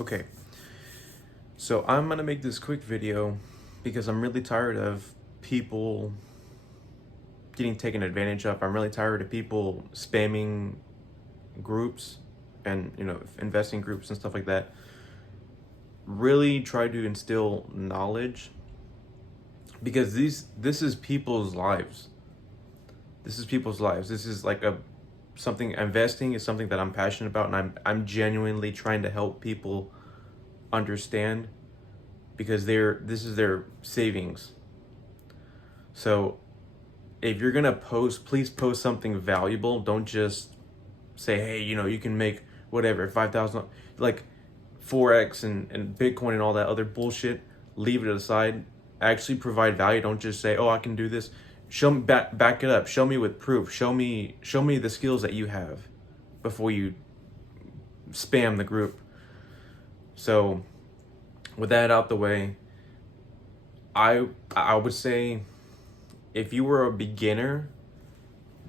Okay, so I'm gonna make this quick video because I'm really tired of people getting taken advantage of. I'm really tired of people spamming groups and investing groups and stuff like that. Really try to instill knowledge because this is people's lives. This is people's lives. This is like a something investing is something that I'm passionate about, and I'm genuinely trying to help people understand because this is their savings. So if you're gonna post, please post something valuable. Don't just say, hey, you can make whatever 5,000, like forex and Bitcoin and all that other bullshit. Leave it aside. Actually provide value. Don't just say, oh, I can do this. Show me, back it up. Show me with proof. Show me the skills that you have before you spam the group. So with that out the way, I would say if you were a beginner,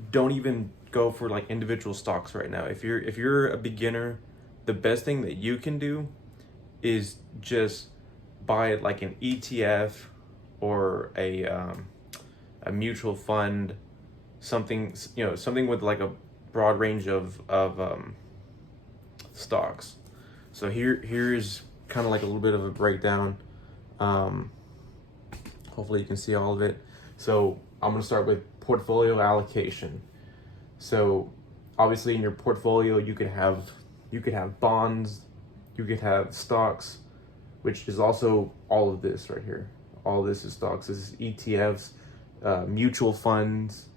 don't even go for like individual stocks right now. If you're a beginner, the best thing that you can do is just buy like an ETF or a mutual fund, something with like a broad range of stocks. So here's kind of like a little bit of a breakdown. Um, Hopefully you can see all of it. So I'm gonna start with portfolio allocation. So obviously in your portfolio you could have bonds, you could have stocks, which is also all of this right here. All this is stocks. This is ETFs, mutual funds.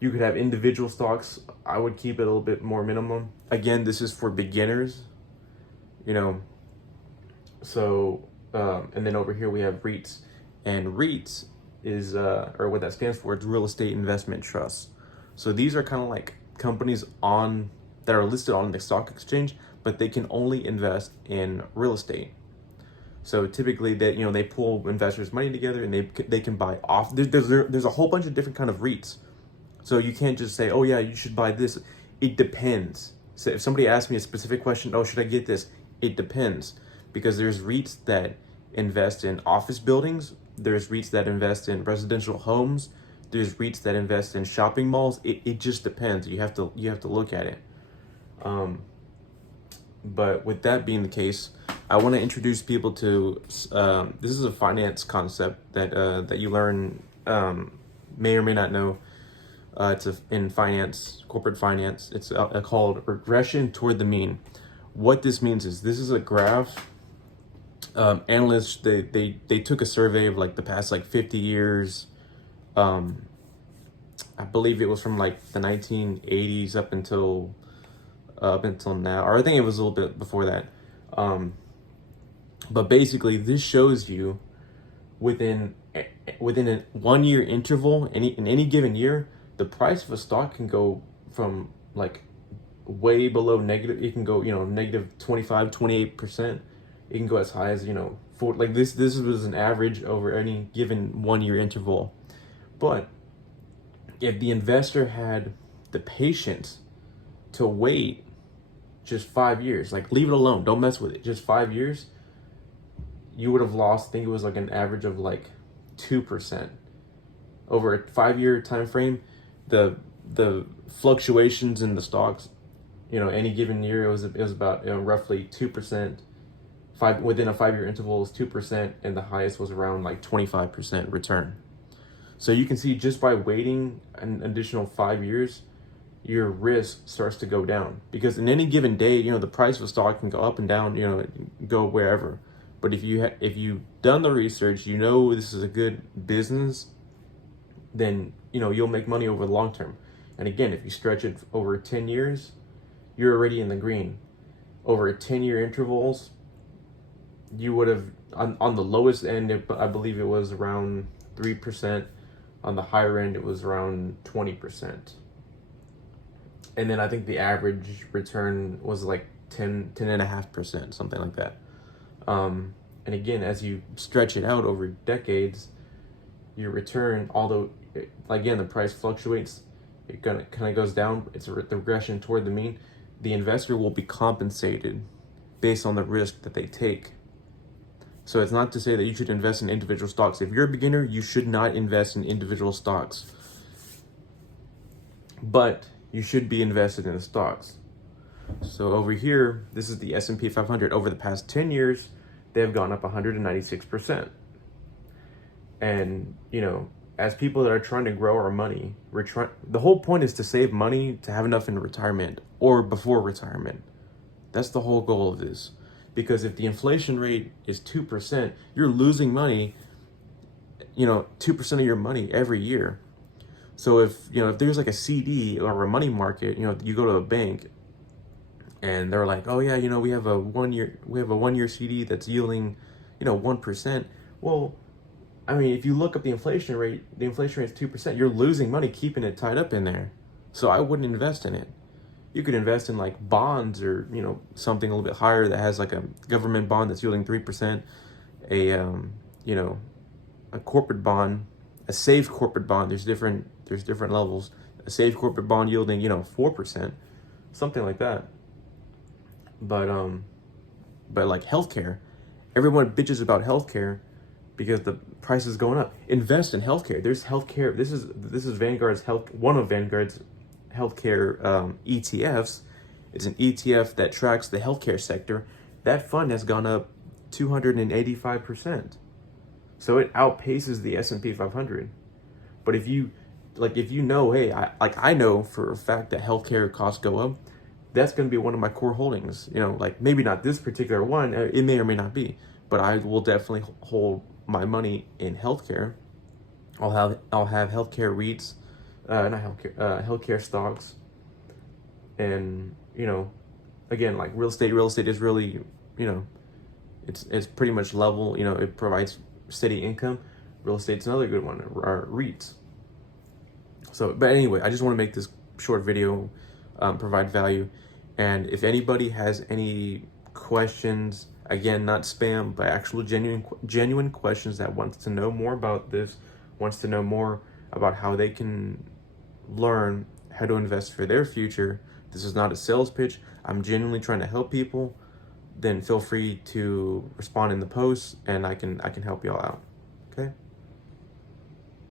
You could have individual stocks. I would keep it a little bit more minimum. Again, this is for beginners, you know. So and then over here we have REITs, and REITs is or what that stands for, it's real estate investment trusts. So these are kind of like companies that are listed on the stock exchange, but they can only invest in real estate. So typically they pull investors' money together and they can buy off. There's a whole bunch of different kind of REITs. So you can't just say, oh yeah, you should buy this. It depends. So if somebody asks me a specific question, oh, should I get this? It depends, because there's REITs that invest in office buildings. There's REITs that invest in residential homes. There's REITs that invest in shopping malls. It just depends. You have to look at it. But with that being the case, I want to introduce people to this is a finance concept that you learn, may or may not know. In finance, corporate finance. It's called regression toward the mean. What this means is this is a graph. Analysts they took a survey of like the past like 50 years. I believe it was from like the 1980s up until now, or I think it was a little bit before that. But basically, this shows you within a 1 year interval, in any given year, the price of a stock can go from like way below negative. It can go negative 25, 28%. It can go as high as for like this was an average over any given 1 year interval. But if the investor had the patience to wait just 5 years, like leave it alone, don't mess with it, just 5 years, you would have lost, I think it was like an average of like 2% over a 5 year time frame. The fluctuations in the stocks, any given year, it was about roughly 2%. Within a 5 year interval is 2%, and the highest was around like 25% return. So you can see, just by waiting an additional 5 years, your risk starts to go down, because in any given day, the price of a stock can go up and down, go wherever. But if you've done the research, this is a good business, then you'll make money over the long term. And again, if you stretch it over 10 years, you're already in the green. Over 10-year intervals, you would have, on the lowest end, I believe it was around 3%. On the higher end, it was around 20%. And then I think the average return was like 10.5%, something like that. And again, as you stretch it out over decades, your return, although again the price fluctuates, it kind of goes down. It's the regression toward the mean. The investor will be compensated based on the risk that they take. So it's not to say that you should invest in individual stocks. If you're a beginner, you should not invest in individual stocks. But you should be invested in the stocks. So over here, this is the S&P 500. Over the past 10 years, they have gone up 196%. And, you know, as people that are trying to grow our money, the whole point is to save money to have enough in retirement or before retirement. That's the whole goal of this. Because if the inflation rate is 2%, you're losing money, you know, 2% of your money every year. So if there's like a CD or a money market, you know, you go to a bank and they're like, oh yeah, you know, we have a 1 year CD that's yielding, you know, 1%. Well, I mean, if you look up the inflation rate is 2%. You're losing money keeping it tied up in there. So I wouldn't invest in it. You could invest in like bonds or, you know, something a little bit higher that has like a government bond that's yielding 3%, you know, a corporate bond, a safe corporate bond. There's different levels. A safe corporate bond yielding, you know, 4%, something like that. But like healthcare, everyone bitches about healthcare because the price is going up. Invest in healthcare. There's healthcare. This is Vanguard's one of Vanguard's healthcare ETFs. It's an ETF that tracks the healthcare sector. That fund has gone up 285%. So it outpaces the S&P 500. But if you know, hey, I know for a fact that healthcare costs go up, that's going to be one of my core holdings. You know, like maybe not this particular one, it may or may not be, but I will definitely hold my money in healthcare. I'll have healthcare REITs, healthcare stocks, and you know, again, like real estate is really, you know, it's pretty much level. You know, it provides steady income. Real estate's another good one, or REITs. So, but anyway, I just want to make this short video, provide value, and if anybody has any questions, again, not spam, but actual genuine questions, that wants to know more about this, wants to know more about how they can learn how to invest for their future. This is not a sales pitch. I'm genuinely trying to help people. Then feel free to respond in the post and I can help y'all out. Okay?